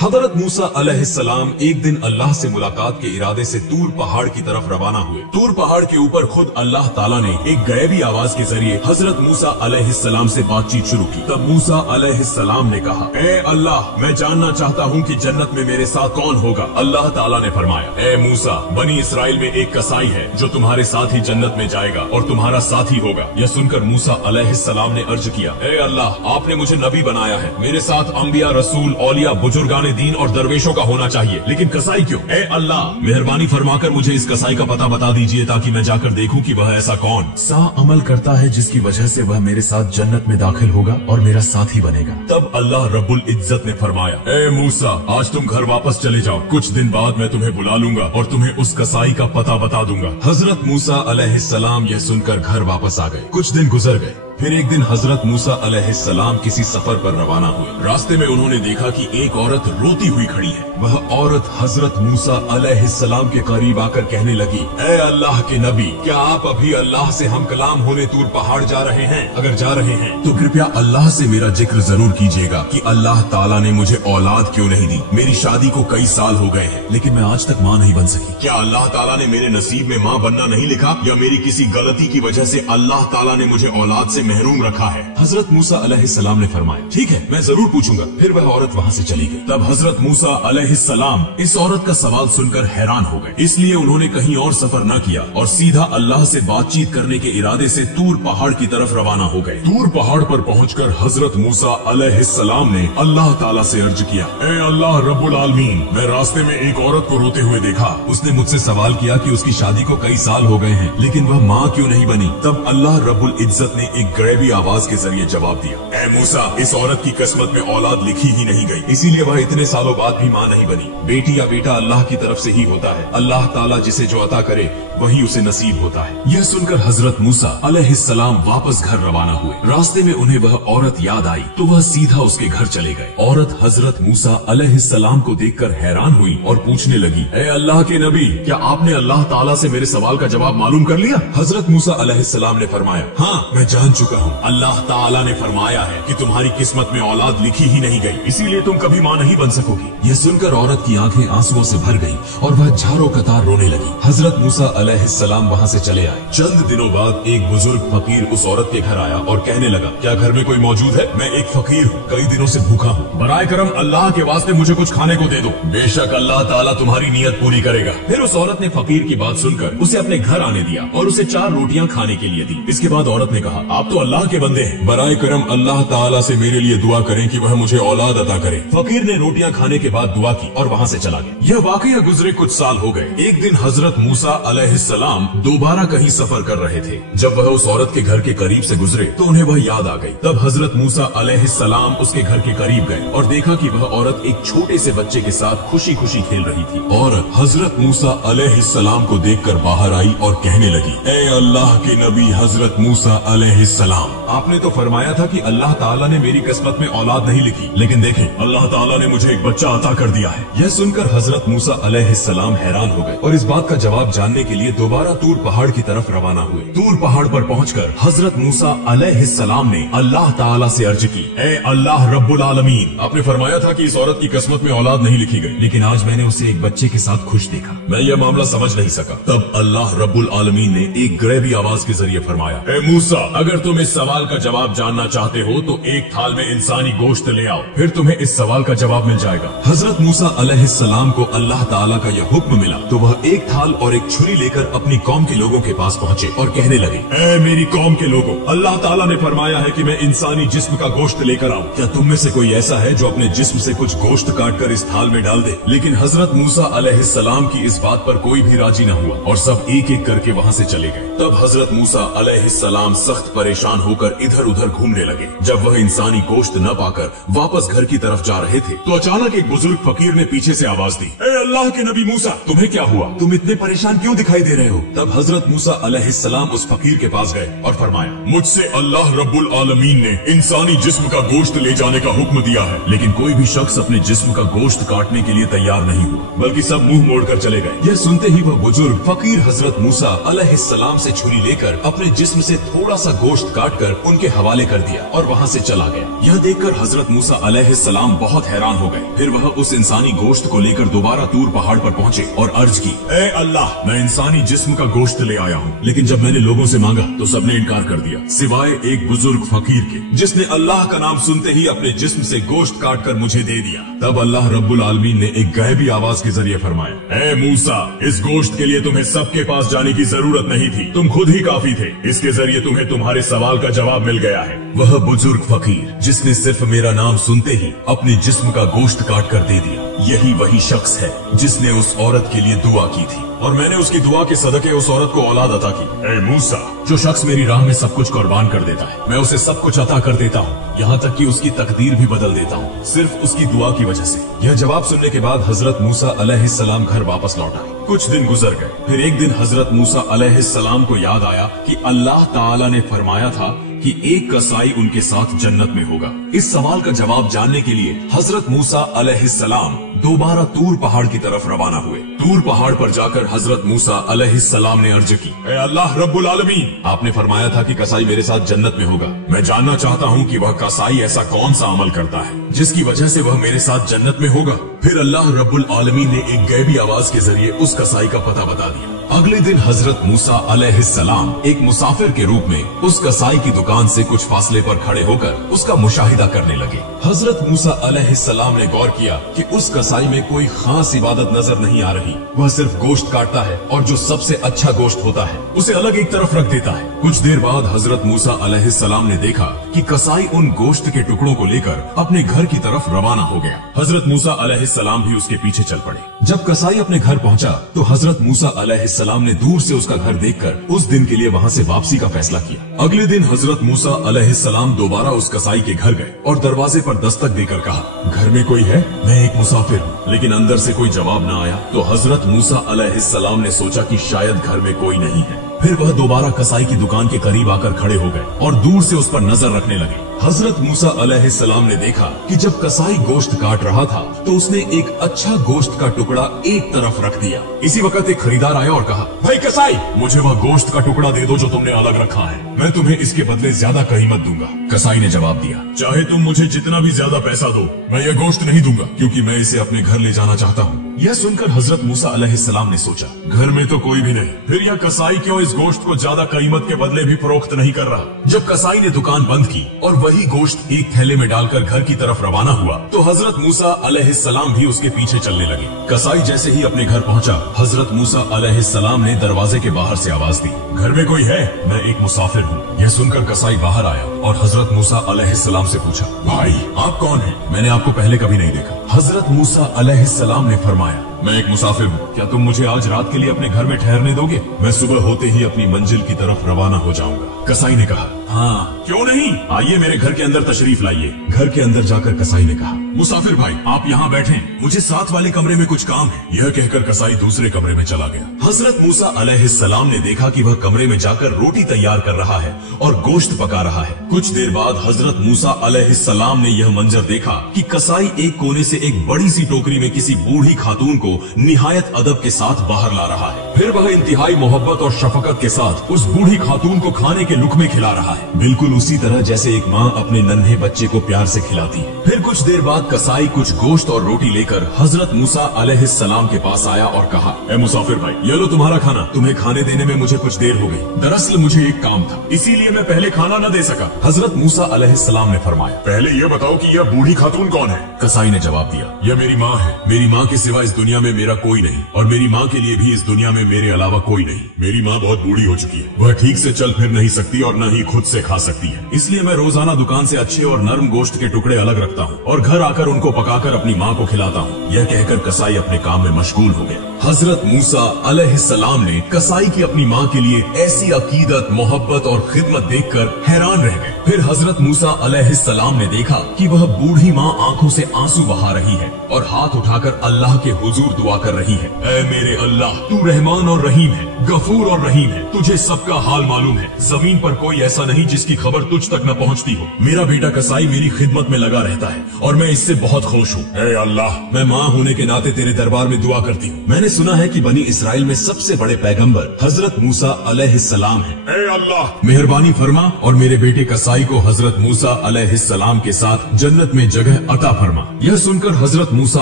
हजरत मूसा अलैहिस्सलाम एक दिन अल्लाह से मुलाकात के इरादे से तूर पहाड़ की तरफ रवाना हुए। तूर पहाड़ के ऊपर खुद अल्लाह ताला ने एक गैबी आवाज के जरिए हजरत मूसा अलैहिस्सलाम से बातचीत शुरू की। तब मूसा अलैहिस्सलाम ने कहा, ए अल्लाह, मैं जानना चाहता हूँ कि जन्नत में मेरे साथ कौन होगा। अल्लाह ताला ने फरमाया, ए मूसा, बनी इसराइल में एक कसाई है जो तुम्हारे साथ ही जन्नत में जाएगा और तुम्हारा साथी होगा। यह सुनकर मूसा अलैहिस्सलाम ने अर्ज किया, ए अल्लाह, आपने मुझे नबी बनाया है, मेरे साथ अंबिया, रसूल, औलिया, बुजुर्गान दीन और दरवेशों का होना चाहिए, लेकिन कसाई क्यों? ए अल्लाह, मेहरबानी फरमाकर मुझे इस कसाई का पता बता दीजिए ताकि मैं जाकर देखूं कि वह ऐसा कौन सा अमल करता है जिसकी वजह से वह मेरे साथ जन्नत में दाखिल होगा और मेरा साथी बनेगा। तब अल्लाह रब्बुल इज्जत ने फरमाया, ए मूसा, आज तुम घर वापस चले जाओ, कुछ दिन बाद मैं तुम्हें बुला लूंगा और तुम्हें उस कसाई का पता बता दूंगा। हजरत मूसा अलैहिस्सलाम यह सुनकर घर वापस आ गए। कुछ दिन गुजर गए। फिर एक दिन हजरत मूसा अलैहिस्सलाम किसी सफर पर रवाना हुए। रास्ते में उन्होंने देखा कि एक औरत रोती हुई खड़ी है। वह औरत हजरत मूसा अलैहिस्सलाम के करीब आकर कहने लगी, ए अल्लाह के नबी, क्या आप अभी अल्लाह से हम कलाम होने तूर पहाड़ जा रहे हैं? अगर जा रहे हैं तो कृपया अल्लाह से मेरा जिक्र जरूर कीजिएगा कि अल्लाह ताला ने मुझे औलाद क्यों नहीं दी। मेरी शादी को कई साल हो गए हैं, लेकिन मैं आज तक माँ नहीं बन सकी। क्या अल्लाह ताला ने मेरे नसीब में माँ बनना नहीं लिखा, या मेरी किसी गलती की वजह से अल्लाह ताला ने मुझे औलाद से महरूम रखा है? हजरत मूसा अलैहिस्सलाम ने फरमाया, ठीक है, मैं जरूर पूछूंगा। फिर वह औरत वहाँ से चली गई। तब हजरत मूसा अलैहिस्सलाम इस औरत का सवाल सुनकर हैरान हो गए, इसलिए उन्होंने कहीं और सफर न किया और सीधा अल्लाह से बातचीत करने के इरादे से तूर पहाड़ की तरफ रवाना हो गए। तूर पहाड़ पर पहुंचकर हजरत मूसा अलैहिस्सलाम ने अल्लाह ताला से अर्ज किया, ए अल्लाह रब्बुल आलमीन, मैं रास्ते में एक औरत को रोते हुए देखा। उसने मुझसे सवाल किया कि उसकी शादी को कई साल हो गए हैं, लेकिन वह माँ क्यों नहीं बनी। तब अल्लाह रब्बुल इज्जत ने एक गैबी आवाज के जरिए जवाब दिया, ए मूसा, इस औरत की किस्मत में औलाद लिखी ही नहीं गई, इसीलिए वह इतने सालों बाद भी माँ नहीं बनी। बेटी या बेटा अल्लाह की तरफ से ही होता है, अल्लाह ताला जिसे जो अता करे वही उसे नसीब होता है। यह सुनकर हजरत मूसा अलैहिस्सलाम वापस घर रवाना हुए। रास्ते में उन्हें वह औरत याद आई तो वह सीधा उसके घर चले गए। औरत हजरत मूसा अलैहिस्सलाम को देखकर हैरान हुई और पूछने लगी, ए अल्लाह के नबी, क्या आपने अल्लाह ताला से मेरे सवाल का जवाब मालूम कर लिया? हजरत मूसा अलैहिस्सलाम ने फरमाया, हाँ, मैं जान चुका हूँ। अल्लाह ताला ने फरमाया है कि तुम्हारी किस्मत में औलाद लिखी ही नहीं गई, इसीलिए तुम कभी माँ नहीं बन सकोगी। यह सुनकर औरत की आंखें आंसुओं से भर गईं और वह झारों कतार रोने लगी। हजरत मूसा अलैहिस्सलाम वहाँ से चले आए। चंद दिनों बाद एक बुजुर्ग फकीर उस औरत के घर आया और कहने लगा, क्या घर में कोई मौजूद है? मैं एक फकीर हूँ, कई दिनों से भूखा हूँ, बराए करम अल्लाह के वास्ते मुझे कुछ खाने को दे दो, बेशक अल्लाह ताला तुम्हारी नीयत पूरी करेगा। फिर उस औरत ने फकीर की बात सुनकर उसे अपने घर आने दिया और उसे 4 रोटियां खाने के लिए दी। इसके बाद औरत ने कहा, आप तो अल्लाह के बंदे हैं, बराए करम अल्लाह ताला से मेरे लिए दुआ करें कि वह मुझे औलाद अता करे। फकीर ने रोटियां खाने के बाद दुआ की और वहाँ से चला गया। यह वाकया गुजरे कुछ साल हो गए। एक दिन हजरत मूसा अलैहिस्सलाम दोबारा कहीं सफर कर रहे थे। जब वह उस औरत के घर के करीब से गुजरे तो उन्हें वह याद आ गई। तब हजरत मूसा अलैहिस्सलाम उसके घर के करीब गए और देखा कि वह औरत एक छोटे से बच्चे के साथ खुशी खुशी खेल रही थी। और हजरत मूसा अलैहिस्सलाम को देखकर बाहर आई और कहने लगी, ए अल्लाह के नबी हजरत मूसा अलैहिस्सलाम, आपने तो फरमाया था कि अल्लाह ताला ने मेरी किस्मत में औलाद नहीं लिखी, लेकिन देखें, अल्लाह ताला ने मुझे एक बच्चा अता कर दिया है। यह सुनकर हजरत मूसा अलैहिस्सलाम हैरान हो गए और इस बात का जवाब जानने के लिए दोबारा तूर पहाड़ की तरफ रवाना हुए। तूर पहाड़ पर पहुंचकर हजरत मूसा अलैहिस्सलाम ने अल्लाह ताला से अर्ज की, ए अल्लाह रब्बुल आलमीन, आपने फरमाया था कि इस औरत की किस्मत में औलाद नहीं लिखी गई, लेकिन आज मैंने उसे एक बच्चे के साथ खुश देखा। मैं यह मामला समझ नहीं सका। तब अल्लाह रब्बुल आलमीन ने एक गैबी आवाज के जरिए फरमाया, ए मूसा, अगर तुम इस सवाल का जवाब जानना चाहते हो तो एक थाल में इंसानी गोश्त ले आओ, फिर तुम्हें इस सवाल का जवाब मिल जाएगा। हजरत मूसा अलैहिस्सलाम को अल्लाह ताला का यह हुक्म मिला तो वह एक थाल और एक छुरी लेकर अपनी कौम के लोगों के पास पहुँचे और कहने लगे, ए मेरी कौम के लोगों, अल्लाह ताला ने फरमाया है कि मैं इंसानी जिस्म का गोश्त लेकर आऊँ। क्या तुम में से कोई ऐसा है जो अपने जिस्म से कुछ गोश्त काट कर इस थाल में डाल दे? लेकिन हजरत मूसा अलैहिस्सलाम की इस बात पर कोई भी राजी न हुआ और सब एक एक करके वहाँ से चले गए। तब हजरत मूसा अलैहिस्सलाम सख्त परेशान होकर इधर उधर घूमने लगे। जब वह इंसानी गोश्त न पाकर वापस घर की तरफ जा रहे थे तो अचानक एक बुजुर्ग फकीर ने पीछे से आवाज दी, ए अल्लाह के नबी मूसा, तुम्हें क्या हुआ? तुम इतने परेशान क्यों दिखाई दे रहे हो? तब हजरत मूसा अलैहिस्सलाम उस फकीर के पास गए और फरमाया, मुझसे अल्लाह रब्बुल आलमीन ने इंसानी जिस्म का गोश्त ले जाने का हुक्म दिया है, लेकिन कोई भी शख्स अपने जिस्म का गोश्त काटने के लिए तैयार नहीं हुआ, बल्कि सब मुंह मोड़कर चले गए। यह सुनते ही वह बुजुर्ग फकीर हजरत मूसा अलैहिस्सलाम से छुरी लेकर अपने जिस्म से थोड़ा सा गोश्त गोश्त काट कर उनके हवाले कर दिया और वहाँ से चला गया। यह देखकर हजरत मूसा अलैहिस्सलाम बहुत हैरान हो गए। फिर वह उस इंसानी गोश्त को लेकर दोबारा तूर पहाड़ पर पहुँचे और अर्ज की, ए अल्लाह, मैं इंसानी जिस्म का गोश्त ले आया हूँ। लेकिन जब मैंने लोगों से मांगा तो सबने इनकार कर दिया, सिवाय एक बुजुर्ग फकीर के, जिसने अल्लाह का नाम सुनते ही अपने जिस्म से गोश्त काट कर मुझे दे दिया। तब अल्लाह रब्बुल आलमीन ने एक गैबी आवाज के जरिए फरमाया, ए मूसा, इस गोश्त के लिए तुम्हें सबके पास जाने की जरूरत नहीं थी, तुम खुद ही काफी थे। इसके जरिए तुम्हें तुम्हारे सवाल का जवाब मिल गया है। वह बुजुर्ग फकीर जिसने सिर्फ मेरा नाम सुनते ही अपने जिस्म का गोश्त काट कर दे दिया, यही वही शख्स है जिसने उस औरत के लिए दुआ की थी और मैंने उसकी दुआ के सदके उस औरत को औलाद अता की। ए मूसा, जो शख्स मेरी राह में सब कुछ कुर्बान कर देता है, मैं उसे सब कुछ अता कर देता हूँ, यहाँ तक कि उसकी तकदीर भी बदल देता हूँ, सिर्फ उसकी दुआ की वजह से। यह जवाब सुनने के बाद हजरत मूसा अलैहिस्सलाम घर वापस लौट आए। कुछ दिन गुजर गए। फिर एक दिन हजरत मूसा अलैहिस्सलाम को याद आया कि अल्लाह ताला ने फरमाया था कि एक कसाई उनके साथ जन्नत में होगा। इस सवाल का जवाब जानने के लिए हजरत मूसा अलैहिस्सलाम दोबारा तूर पहाड़ की तरफ रवाना हुए। तूर पहाड़ पर जाकर हजरत मूसा अलैहिस्सलाम ने अर्ज की, ए अल्लाह रब्बुल आलमीन, आपने फरमाया था कि कसाई मेरे साथ जन्नत में होगा। मैं जानना चाहता हूँ कि वह कसाई ऐसा कौन सा अमल करता है जिसकी वजह से वह मेरे साथ जन्नत में होगा। फिर अल्लाह रब्बुल आलमीन ने एक गैबी आवाज के जरिए उस कसाई का पता बता दिया। अगले दिन हजरत मूसा अलैहिस्सलाम एक मुसाफिर के रूप में उस कसाई की दुकान से कुछ फासले पर खड़े होकर उसका मुशाहिदा करने लगे। हजरत मूसा अलैहिस्सलाम ने गौर किया कि उस कसाई में कोई खास इबादत नजर नहीं आ रही। वह सिर्फ गोश्त काटता है और जो सबसे अच्छा गोश्त होता है उसे अलग एक तरफ रख देता है। कुछ देर बाद हजरत मूसा अलैहिस्सलाम ने देखा कि कसाई उन गोश्त के टुकड़ों को लेकर अपने घर की तरफ रवाना हो गया। हजरत मूसा अलैहिस्सलाम भी उसके पीछे चल पड़े। जब कसाई अपने घर पहुंचा तो हजरत मूसा अलैहिस्सलाम ने दूर से उसका घर देखकर उस दिन के लिए वहां से वापसी का फैसला किया। अगले दिन हजरत मूसा अलैहिस्सलाम दोबारा उस कसाई के घर गए और दरवाजे पर दस्तक देकर कहा, घर में कोई है? मैं एक मुसाफिर हूँ। लेकिन अंदर से कोई जवाब न आया तो हजरत मूसा अलैहिस्सलाम ने सोचा कि शायद घर में कोई नहीं है। फिर वह दोबारा कसाई की दुकान के करीब आकर खड़े हो गए और दूर से उस पर नजर रखने लगे। हजरत मूसा अलैहिस्सलाम ने देखा कि जब कसाई गोश्त काट रहा था तो उसने एक अच्छा गोश्त का टुकड़ा एक तरफ रख दिया। इसी वक्त एक खरीदार आया और कहा, भाई कसाई, मुझे वह गोश्त का टुकड़ा दे दो जो तुमने अलग रखा है, मैं तुम्हें इसके बदले ज्यादा कीमत दूंगा। कसाई ने जवाब दिया, चाहे तुम मुझे जितना भी ज्यादा पैसा दो, मैं यह गोश्त नहीं दूंगा क्योंकि मैं इसे अपने घर ले जाना चाहता हूँ। यह सुनकर हजरत मूसा अलैहिस्सलाम ने सोचा, घर में तो कोई भी नहीं, फिर यह कसाई क्यों इस गोश्त को ज्यादा कीमत के बदले भी फरोख्त नहीं कर रहा। जब कसाई ने दुकान बंद की और वही गोश्त एक थैले में डालकर घर की तरफ रवाना हुआ तो हजरत मूसा अलैहिस्सलाम भी उसके पीछे चलने लगे। कसाई जैसे ही अपने घर पहुंचा, हजरत मूसा अलैहिस्सलाम ने दरवाजे के बाहर से आवाज दी, घर में कोई है? मैं एक मुसाफिर हूँ। यह सुनकर कसाई बाहर आया और हजरत मूसा अलैहिस्सलाम से पूछा, भाई आप कौन हैं? मैंने आपको पहले कभी नहीं देखा। हजरत मूसा अलैहिस्सलाम ने फरमाया, मैं एक मुसाफिर हूँ, क्या तुम मुझे आज रात के लिए अपने घर में ठहरने दोगे? मैं सुबह होते ही अपनी मंजिल की तरफ रवाना हो जाऊंगा। कसाई ने कहा, हाँ क्यों नहीं, आइए मेरे घर के अंदर तशरीफ लाइए। घर के अंदर जाकर कसाई ने कहा, मुसाफिर भाई आप यहाँ बैठें, मुझे साथ वाले कमरे में कुछ काम है। यह कहकर कसाई दूसरे कमरे में चला गया। हजरत मूसा अलैहिस्सलाम ने देखा कि वह कमरे में जाकर रोटी तैयार कर रहा है और गोश्त पका रहा है। कुछ देर बाद हजरत मूसा अलैहिस्सलाम ने यह मंजर देखा कि कसाई एक कोने से एक बड़ी सी टोकरी में किसी बूढ़ी खातून को निहायत अदब के साथ बाहर ला रहा है। फिर वह इंतहाई मोहब्बत और शफकत के साथ उस बूढ़ी खातून को खाने के लुक़मे खिला रहा है, बिल्कुल उसी तरह जैसे एक माँ अपने नन्हे बच्चे को प्यार से खिलाती है। फिर कुछ देर बाद कसाई कुछ गोश्त और रोटी लेकर हजरत मूसा अलैहिस्सलाम के पास आया और कहा, ए मुसाफिर भाई, ये लो तुम्हारा खाना। तुम्हें खाने देने में मुझे कुछ देर हो गई, दरअसल मुझे एक काम था, इसीलिए मैं पहले खाना न दे सका। हजरत मूसा अलैहिस्सलाम ने फरमाया, पहले ये बताओ कि यह बूढ़ी खातून कौन है? कसाई ने जवाब दिया, यह मेरी माँ है। मेरी माँ के सिवा इस दुनिया में मेरा कोई नहीं और मेरी माँ के लिए भी इस दुनिया में मेरे अलावा कोई नहीं। मेरी माँ बहुत बूढ़ी हो चुकी है, वह ठीक से चल फिर नहीं सकती और न ही खुद से खा सकती है, इसलिए मैं रोजाना दुकान से अच्छे और नरम गोश्त के टुकड़े अलग रखता हूँ और घर आकर उनको पकाकर अपनी माँ को खिलाता हूँ। यह कहकर कसाई अपने काम में मशगूल हो गया। हजरत मूसा अलैहिस्सलाम ने कसाई की अपनी माँ के लिए ऐसी अकीदत, मोहब्बत और खिदमत देखकर हैरान रह गए। फिर हजरत मूसा अलैहिस्सलाम ने देखा कि वह बूढ़ी माँ आंखों से आंसू बहा रही है और हाथ उठाकर अल्लाह के हुजूर दुआ कर रही है। ऐ मेरे अल्लाह, तू रहमान और रहीम है, गफूर और रहीम है, तुझे सबका हाल मालूम है। जमीन पर कोई ऐसा नहीं जिसकी खबर तुझ तक न पहुँचती हो। मेरा बेटा कसाई मेरी खिदमत में लगा रहता है और मैं इससे बहुत खुश हूँ। ऐ अल्लाह, मैं माँ होने के नाते तेरे दरबार में दुआ करती हूँ। मैंने सुना है कि बनी इसराइल में सबसे बड़े पैगंबर हजरत मूसा अलैहिस्सलाम हैं। ऐ अल्लाह, मेहरबानी फरमा और मेरे बेटे कसाई को हजरत मूसा अलैहिस्सलाम के साथ जन्नत में जगह अता फरमा। यह सुनकर हजरत मूसा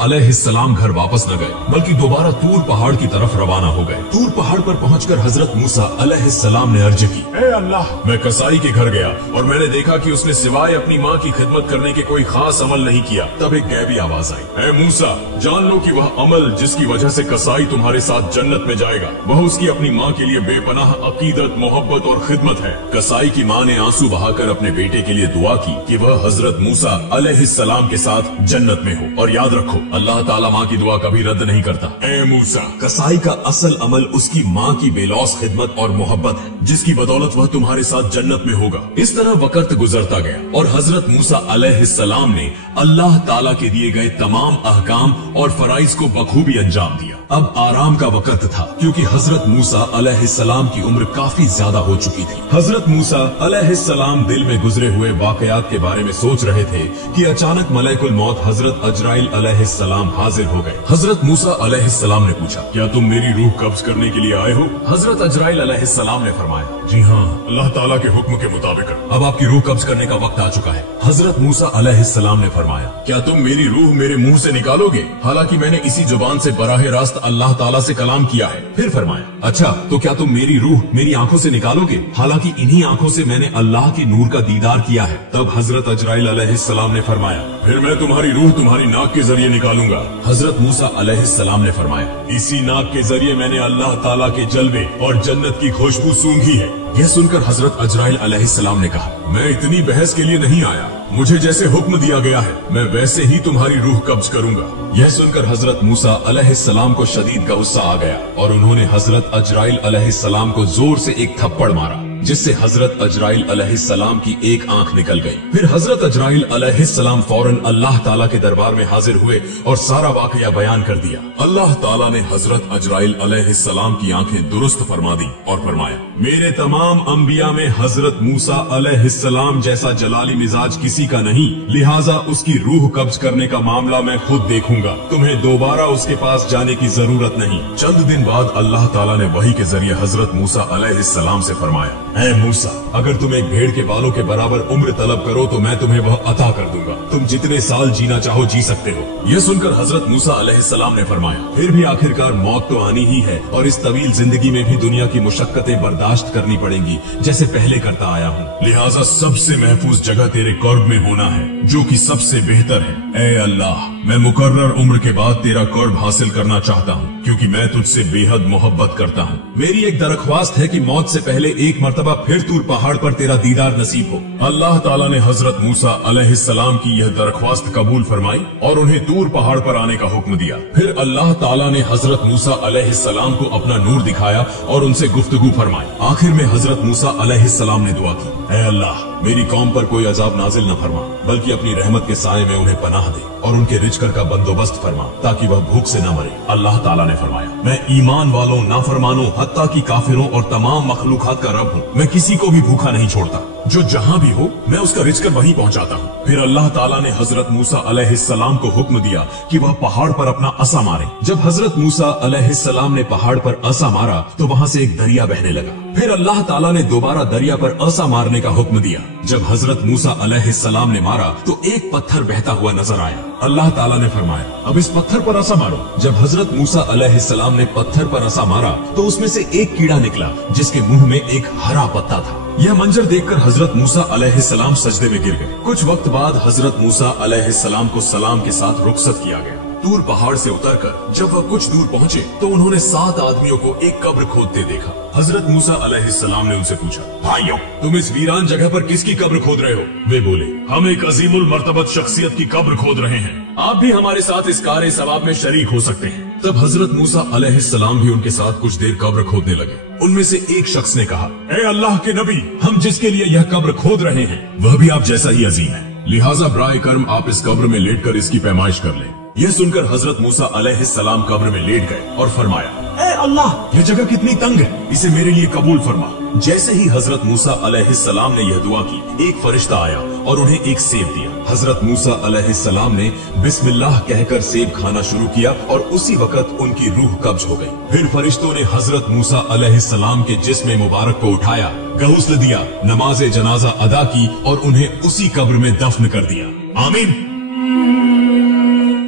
अलैहिस्सलाम घर वापस न गए, बल्कि दोबारा तूर पहाड़ की तरफ रवाना हो गए। तूर पहाड़ पर पहुंचकर हजरत मूसा अलैहिस्सलाम ने अर्ज की, ऐ अल्लाह, मैं कसाई के घर गया और मैंने देखा कि उसने सिवाय अपनी माँ की खिदमत करने के कोई खास अमल नहीं किया। तब एक गैबी आवाज आई, ऐ मूसा, जान लो कि वह अमल जिसकी वजह से कसाई तुम्हारे साथ जन्नत में जाएगा, वह उसकी अपनी माँ के लिए बेपनाह अकीदत, मोहब्बत और खिदमत है। कसाई की माँ ने आंसू बहाकर अपने बेटे के लिए दुआ की कि वह हजरत मूसा अलैहिस्सलाम के साथ जन्नत में हो। और याद रखो, अल्लाह ताला माँ की दुआ कभी रद्द नहीं करता। ऐ मूसा, कसाई का असल अमल उसकी माँ की बेलौस खिदमत और मोहब्बत है, जिसकी बदौलत वह तुम्हारे साथ जन्नत में होगा। इस तरह वक्त गुजरता गया और हजरत मूसा अलैहिस्सलाम ने अल्लाह ताला के दिए गए तमाम अहकाम और फराइज को बखूबी अंजाम दिया। अब आराम का वक्त था, क्योंकि हजरत मूसा अलैहिस्सलाम की उम्र काफी ज्यादा हो चुकी थी। हजरत मूसा अलैहिस्सलाम दिल में गुजरे हुए वाकयात के बारे में सोच रहे थे कि अचानक मलकुल मौत हजरत अजराइल अलैहिस्सलाम हाजिर हो गए। हजरत मूसा अलैहिस्सलाम ने पूछा, क्या तुम मेरी रूह कब्ज करने के लिए आए हो? हजरत अजराइल अलैहिस्सलाम ने फरमाया, जी हाँ, अल्लाह ताला के हुक्म के मुताबिक अब आपकी रूह कब्ज करने का वक्त आ चुका है। हजरत मूसा अलैहिस्सलाम ने फरमाया, क्या तुम मेरी रूह मेरे मुंह से निकालोगे? हालांकि मैंने इसी जुबान से बराह रास्त अल्लाह ताला से कलाम किया है। फिर फरमाया, अच्छा, तो क्या तुम मेरी रूह मेरी आंखों से निकालोगे? हालांकि इन्हीं आंखों से मैंने अल्लाह के नूर का दीदार किया है। तब हजरत अजराइल अलैहिस्सलाम ने फरमाया, फिर मैं तुम्हारी रूह तुम्हारी नाक के जरिए निकालूंगा। हजरत मूसा अलैहिस्सलाम ने फरमाया, इसी नाक के जरिए मैंने अल्लाह ताला के जलवे और जन्नत की खुशबू सूंघी है। यह सुनकर हजरत अजराइल अलैहिस्सलाम ने कहा, मैं इतनी बहस के लिए नहीं आया, मुझे जैसे हुक्म दिया गया है मैं वैसे ही तुम्हारी रूह कब्ज करूंगा। यह सुनकर हजरत मूसा अलैहिस्सलाम को शदीद गुस्सा आ गया और उन्होंने हजरत अजराइल अलैहिस्सलाम को जोर से एक थप्पड़ मारा, जिससे हजरत अजराइल अलैहिस्सलाम की एक आंख निकल गई। फिर हजरत अजराइल अलैहिस्सलाम फौरन अल्लाह ताला के दरबार में हाजिर हुए और सारा वाकया बयान कर दिया। अल्लाह ताला ने हजरत अजराइल अलैहिस्सलाम की आंखें दुरुस्त फरमा दी और फरमाया, मेरे तमाम अंबिया में हजरत मूसा अलैहिस्सलाम जैसा जलाली मिजाज किसी का नहीं, लिहाजा उसकी रूह कब्ज करने का मामला मैं खुद देखूंगा, तुम्हें दोबारा उसके पास जाने की जरूरत नहीं। चंद दिन बाद अल्लाह ताला ने वही के जरिए हजरत मूसा अलैहिस्सलाम से फरमाया, ऐ मूसा, अगर तुम एक भेड़ के बालों के बराबर उम्र तलब करो तो मैं तुम्हें वह अता कर दूंगा, तुम जितने साल जीना चाहो जी सकते हो। यह सुनकर हजरत मूसा अलैहिस्सलाम ने फरमाया, फिर भी आखिरकार मौत तो आनी ही है और इस तवील जिंदगी में भी दुनिया की मुशक्कतें बर्दाश्त करनी पड़ेंगी जैसे पहले करता आया हूँ, लिहाजा सबसे महफूज जगह तेरे कर्ब में होना है जो कि सबसे बेहतर है। ऐ अल्लाह, मैं मुकर्रर उम्र के बाद तेरा कर्ब हासिल करना चाहता हूँ, क्योंकि मैं तुझसे बेहद मोहब्बत करता हूँ। मेरी एक दरख्वास्त है कि मौत से पहले एक मर्तबा फिर तूर पहाड़ पर तेरा दीदार नसीब हो। अल्लाह ताला ने हजरत मूसा अलैहिस्सलाम की यह दरख्वास्त कबूल फरमाई और उन्हें तूर पहाड़ पर आने का हुक्म दिया। फिर अल्लाह ताला ने हजरत मूसा अलैहिस्सलाम को अपना नूर दिखाया और उनसे गुफ्तगू फरमाई। आखिर में हजरत मूसा अलैहिस्सलाम ने दुआ की, ऐ अल्लाह, मेरी कौम पर कोई अजाब नाजिल न फरमा, बल्कि अपनी रहमत के साए में उन्हें पनाह दे और उनके रिज़्क़ का बंदोबस्त फरमा ताकि वह भूख से न मरे। अल्लाह ताला ने फरमाया, मैं ईमान वालों, नाफरमानों, हत्ता की काफिरों और तमाम मखलूकात का रब हूँ। मैं किसी को भी भूखा नहीं छोड़ता, जो जहाँ भी हो मैं उसका रिज़्क़ वहीं पहुँचाता हूँ। फिर अल्लाह ताला ने हजरत मूसा अलैहिस्सलाम को हुक्म दिया कि वह पहाड़ पर अपना असा मारे। जब हजरत मूसा अलैहिस्सलाम ने पहाड़ पर असा मारा तो वहाँ से एक दरिया बहने लगा। फिर अल्लाह ताला ने दोबारा दरिया पर असा मारने का हुक्म दिया। जब हजरत मूसा अलैहिस्सलाम ने मारा तो एक पत्थर बहता हुआ नजर आया। अल्लाह ताला ने फरमाया, अब इस पत्थर पर असा मारो। जब हजरत मूसा अलैहिस्सलाम ने पत्थर पर असा मारा तो उसमें से एक कीड़ा निकला जिसके मुंह में एक हरा पत्ता था। यह मंजर देखकर हजरत मूसा अलैहिस्सलाम सजदे में गिर गए। कुछ वक्त बाद हजरत मूसा अलैहिस्सलाम को सलाम के साथ रुखसत किया गया। तूर पहाड़ से उतरकर जब वह कुछ दूर पहुँचे तो उन्होंने 7 आदमियों को एक कब्र खोदते देखा। हजरत मूसा अलैहिस्सलाम ने उनसे पूछा, भाइयों, तुम इस वीरान जगह पर किसकी कब्र खोद रहे हो? वे बोले, हम एक अजीमुल मर्तबत शख्सियत की कब्र खोद रहे हैं। आप भी हमारे साथ इस कार सवाब में शरीक हो सकते हैं। तब हजरत मूसा अलैहिस्सलाम भी उनके साथ कुछ देर कब्र खोदने लगे। उनमें से एक शख्स ने कहा, ए अल्लाह के नबी, हम जिसके लिए यह कब्र खोद रहे हैं वह भी आप जैसा ही अजीम है, लिहाजा बराए कर्म आप इस कब्र में लेटकर इसकी पैमाइश कर लें। यह सुनकर हजरत मूसा अलैहिस्सलाम कब्र में लेट गए और फरमाया, ए अल्लाह, यह जगह कितनी तंग है, इसे मेरे लिए कबूल फरमा। जैसे ही हजरत मूसा अलैहिस्सलाम ने यह दुआ की, एक फरिश्ता आया और उन्हें एक सेब दिया। हजरत मूसा अलैहिस्सलाम ने बिस्मिल्लाह कहकर सेब खाना शुरू किया और उसी वक्त उनकी रूह कब्ज हो गई। फिर फरिश्तों ने हजरत मूसा अलैहिस्सलाम के जिस्म मुबारक को उठाया, गुस्ल दिया, नमाज जनाजा अदा की और उन्हें उसी कब्र में दफन कर दिया। आमीन।